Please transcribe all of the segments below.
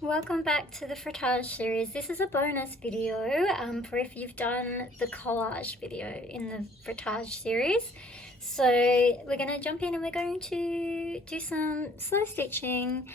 Welcome back to the Frottage series. This is a bonus video for if you've done the collage video in the Frottage series. So we're going to jump in and we're going to do some slow stitching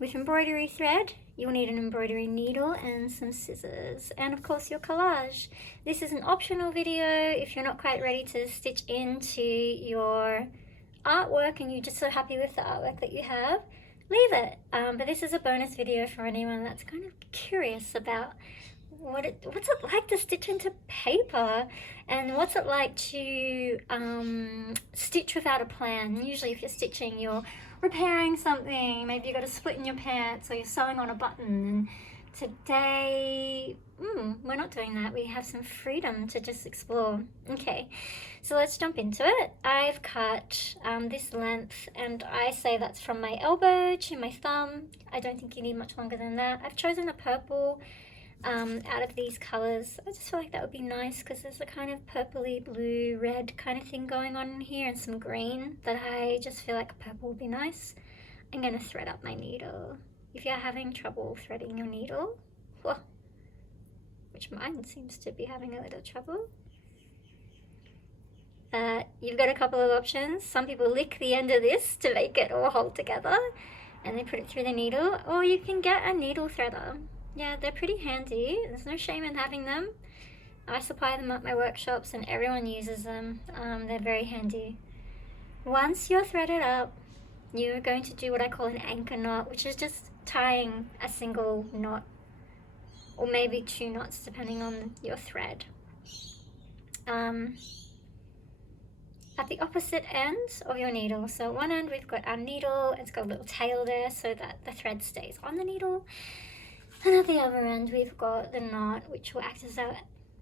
with embroidery thread. You'll need an embroidery needle and some scissors, and of course your collage. This is an optional video if you're not quite ready to stitch into your artwork and you're just so happy with the artwork that you have. Leave it, but this is a bonus video for anyone that's kind of curious about what's it like to stitch into paper, and what's it like to stitch without a plan. Usually if you're stitching, you're repairing something, maybe you got a split in your pants or you're sewing on a button, and today we're not doing that. We have some freedom to just explore. Okay, so let's jump into it. I've cut this length, and I say that's from my elbow to my thumb. I don't think you need much longer than that. I've chosen a purple out of these colors. I just feel like that would be nice because there's a kind of purpley blue red kind of thing going on in here, and some green that I just feel like purple would be nice. I'm going to thread up my needle. If you're having trouble threading your needle, which mine seems to be having a little trouble, you've got a couple of options. Some people lick the end of this to make it all hold together and they put it through the needle, or you can get a needle threader. Yeah, they're pretty handy. There's no shame in having them. I supply them at my workshops and everyone uses them. They're very handy. Once you're threaded up, you're going to do what I call an anchor knot, which is just tying a single knot, or maybe two knots depending on your thread. At the opposite end of your needle. So at one end we've got our needle, it's got a little tail there so that the thread stays on the needle. And at the other end we've got the knot, which will act as our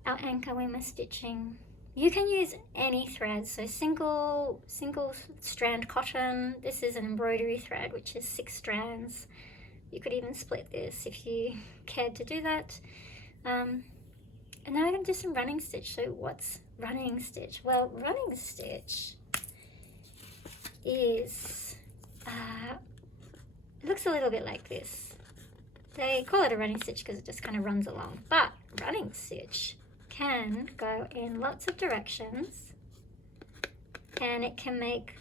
anchor when we're stitching. You can use any thread, so single strand cotton. This is an embroidery thread, which is 6 strands. You could even split this if you cared to do that. And now we're going to do some running stitch. So what's running stitch? Well, running stitch is, it looks a little bit like this. They call it a running stitch because it just kind of runs along. But running stitch can go in lots of directions, and it can make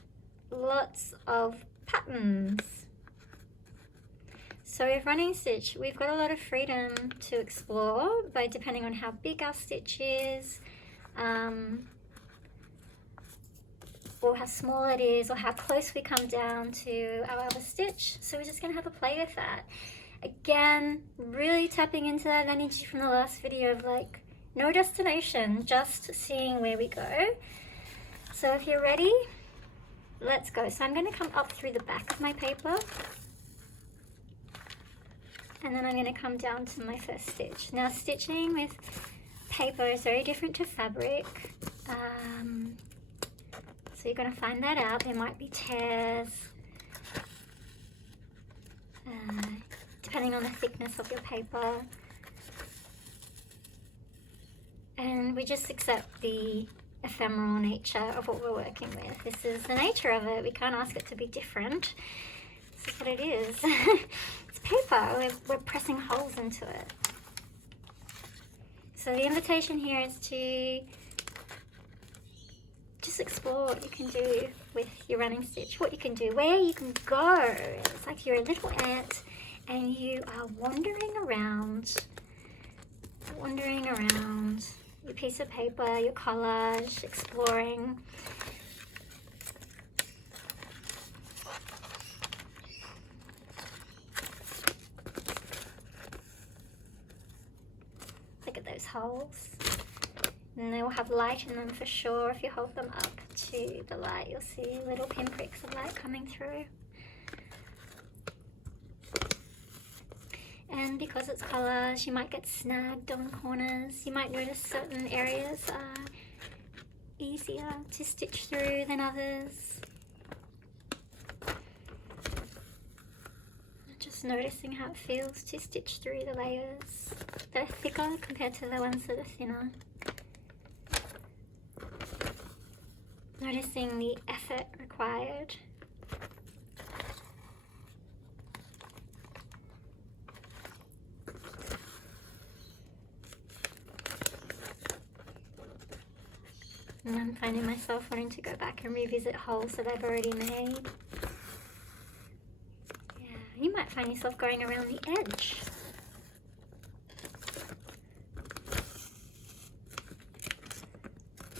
lots of patterns. So with running stitch, we've got a lot of freedom to explore by depending on how big our stitch is, or how small it is, or how close we come down to our other stitch. So we're just going to have a play with that. Again, really tapping into that energy from the last video of like, no destination, just seeing where we go. So if you're ready, let's go. So I'm going to come up through the back of my paper, and then I'm going to come down to my first stitch. Now, stitching with paper is very different to fabric. So you're going to find that out. There might be tears, depending on the thickness of your paper. And we just accept the ephemeral nature of what we're working with. This is the nature of it. We can't ask it to be different. This is what it is. It's paper. We're pressing holes into it. So the invitation here is to just explore what you can do with your running stitch, what you can do, where you can go. It's like you're a little ant and you are wandering around your piece of paper, your collage, exploring. Look at those holes. And they will have light in them for sure. If you hold them up to the light, you'll see little pinpricks of light coming through. And because it's collage, you might get snagged on corners. You might notice certain areas are easier to stitch through than others. Just noticing how it feels to stitch through the layers that are thicker compared to the ones that are thinner. Noticing the effort required. And I'm finding myself wanting to go back and revisit holes that I've already made. Yeah, you might find yourself going around the edge.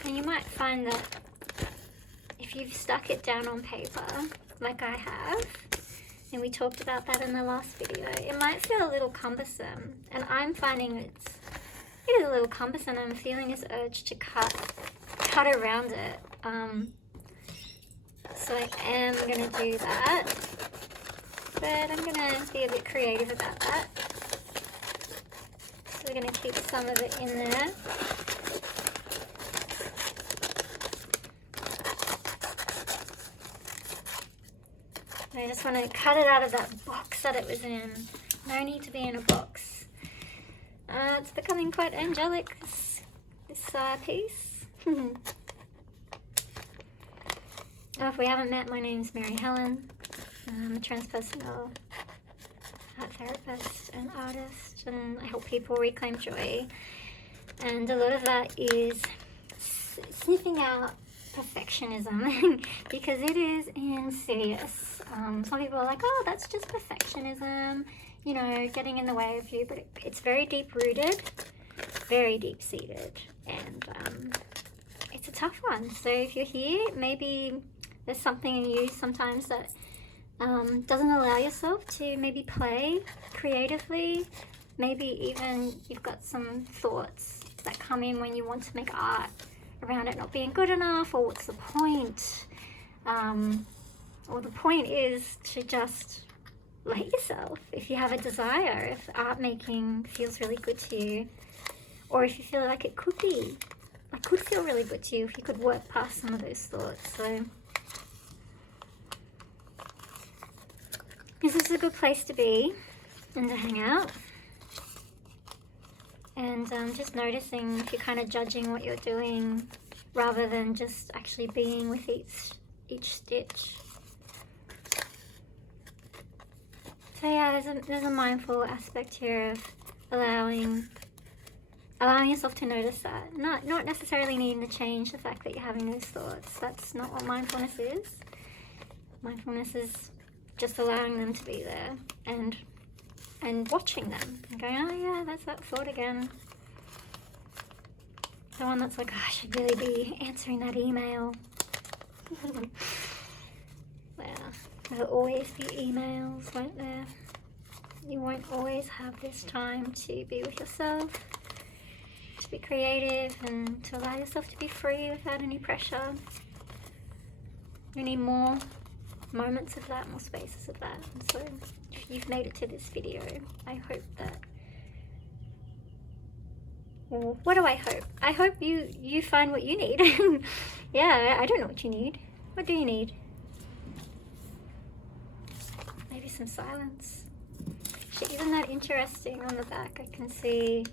And you might find that if you've stuck it down on paper, like I have, and we talked about that in the last video, it might feel a little cumbersome. And I'm finding it is a little cumbersome. I'm feeling this urge to cut around it. So I am going to do that. But I'm going to be a bit creative about that. So we're going to keep some of it in there. I just want to cut it out of that box that it was in. No need to be in a box. It's becoming quite angelic, this piece. Oh, if we haven't met, my name's Mary Helen. I'm a transpersonal art therapist and artist, and I help people reclaim joy. And a lot of that is sniffing out perfectionism because it is insidious. Some people are like, oh, that's just perfectionism, you know, getting in the way of you, but it's very deep rooted, very deep seated, and it's a tough one. So if you're here, maybe there's something in you sometimes that doesn't allow yourself to maybe play creatively. Maybe even you've got some thoughts that come in when you want to make art around it not being good enough, or what's the point? Or the point is to just let yourself, if you have a desire, if art making feels really good to you, or if you feel like it could feel really good to you if you could work past some of those thoughts. So this is a good place to be and to hang out. And just noticing if you're kind of judging what you're doing rather than just actually being with each stitch. So yeah, there's a mindful aspect here of allowing yourself to notice that. Not necessarily needing to change the fact that you're having those thoughts. That's not what mindfulness is. Mindfulness is just allowing them to be there and watching them and going, oh yeah, that's that thought again. The one that's like, oh, I should really be answering that email. Well, there'll always be emails, won't there? You won't always have this time to be with yourself, to be creative, and to allow yourself to be free without any pressure. You need more moments of that, more spaces of that. And so if you've made it to this video, I hope that, well, what do I hope? I hope you find what you need. Yeah, I don't know what you need. What do you need? Maybe some silence. Isn't that interesting? On the back I can see,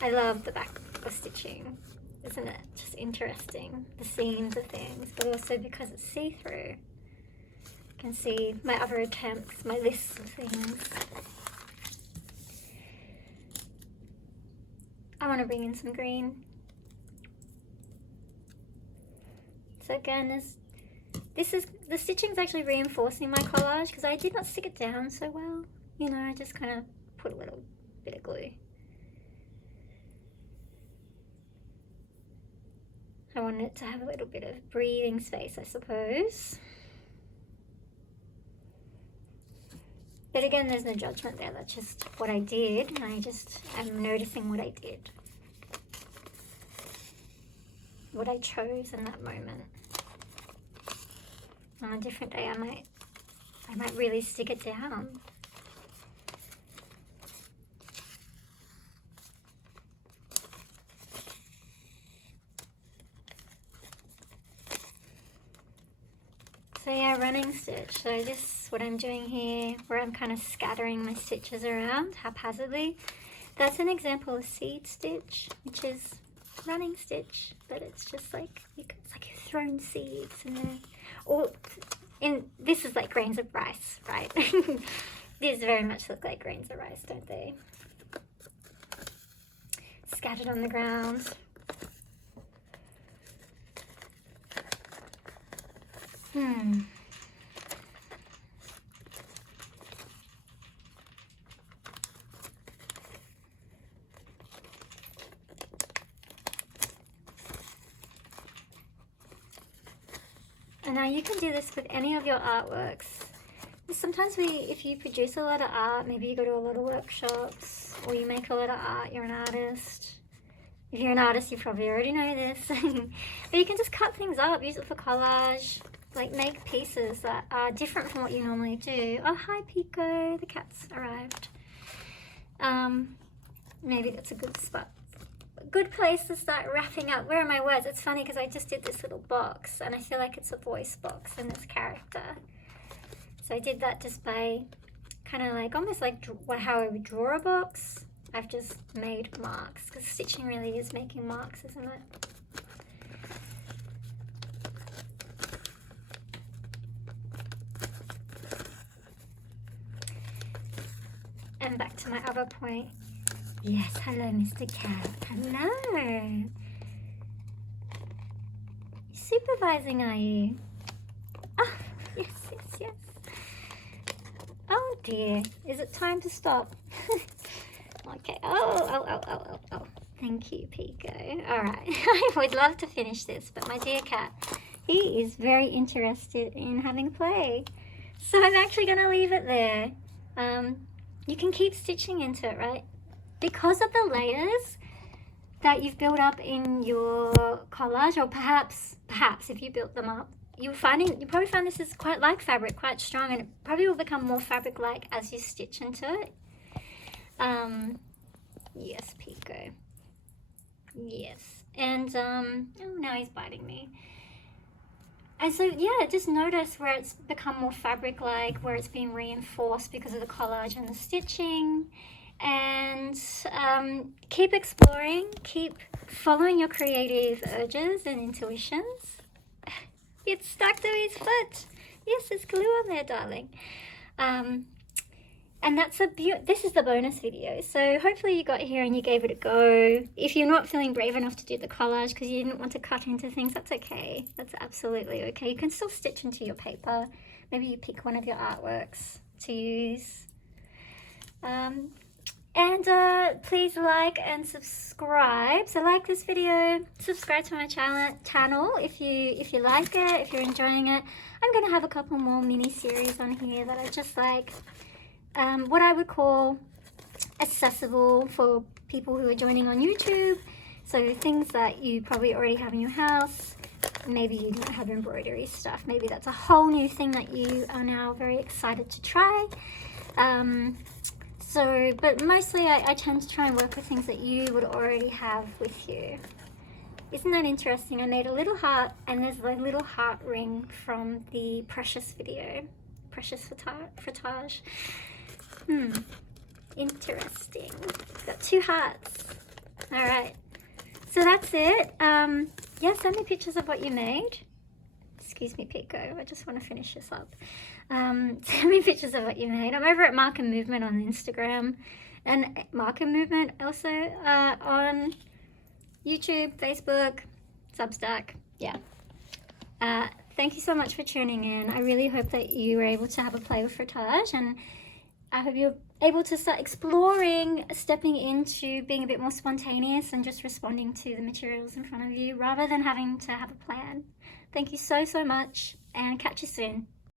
I love the back of stitching. Isn't it just interesting? The seams of things, but also because it's see-through. You can see my other attempts, my lists of things. I want to bring in some green. So again, the stitching's actually reinforcing my collage because I did not stick it down so well. You know, I just kind of put a little bit of glue. I wanted it to have a little bit of breathing space, I suppose. But again, there's no judgment there. That's just what I did, and I just am noticing what I did. What I chose in that moment. On a different day, I might really stick it down. So yeah, running stitch. So this, what I'm doing here, where I'm kind of scattering my stitches around haphazardly, that's an example of seed stitch, which is running stitch, but it's just like, it's like you've thrown seeds in there. Or, this is like grains of rice, right? These very much look like grains of rice, don't they? Scattered on the ground. Hmm. And now you can do this with any of your artworks. Sometimes if you produce a lot of art, maybe you go to a lot of workshops, or you make a lot of art, you're an artist. If you're an artist, you probably already know this. But you can just cut things up, use it for collage, like make pieces that are different from what you normally do. Oh, hi Pico, the cat's arrived. Maybe that's a good spot. Good place to start wrapping up. Where are my words? It's funny because I just did this little box and I feel like it's a voice box in this character. So I did that just by kind of like, almost like how I would draw a box. I've just made marks, because stitching really is making marks, isn't it? And back to my other point. Yes, hello Mr. Cat. Hello. Supervising, are you? Oh, yes, yes, yes. Oh dear, is it time to stop? Okay, oh. Thank you, Pico. All right, I would love to finish this, but my dear cat, he is very interested in having play. So I'm actually gonna leave it there. You can keep stitching into it, right? Because of the layers that you've built up in your collage, or perhaps if you built them up, you probably find this is quite like fabric, quite strong, and it probably will become more fabric-like as you stitch into it. Yes, Pico. Yes, and oh, now he's biting me. And so, yeah, just notice where it's become more fabric-like, where it's been reinforced because of the collage and the stitching. And keep exploring, keep following your creative urges and intuitions. It's stuck to his foot. Yes, there's glue on there, darling. And that's this is the bonus video. So hopefully you got here and you gave it a go. If you're not feeling brave enough to do the collage because you didn't want to cut into things, that's okay. That's absolutely okay. You can still stitch into your paper. Maybe you pick one of your artworks to use. And please like and subscribe. So like this video, subscribe to my channel if you like it, if you're enjoying it. I'm going to have a couple more mini series on here that are just like what I would call accessible for people who are joining on YouTube. So things that you probably already have in your house. Maybe you don't have embroidery stuff. Maybe that's a whole new thing that you are now very excited to try. But mostly I tend to try and work with things that you would already have with you. Isn't that interesting? I made a little heart, and there's a little heart ring from the Precious video. Precious Frottage. Interesting. Got 2 hearts. All right. So that's it. Yeah, send me pictures of what you made. Excuse me, Pico. I just want to finish this up. Send me pictures of what you made. I'm over at Mark and Movement on Instagram, and Mark and Movement also on YouTube, Facebook, Substack. Yeah. Thank you so much for tuning in. I really hope that you were able to have a play with Frottage, and I hope you're able to start exploring, stepping into being a bit more spontaneous and just responding to the materials in front of you rather than having to have a plan. Thank you so much, and catch you soon.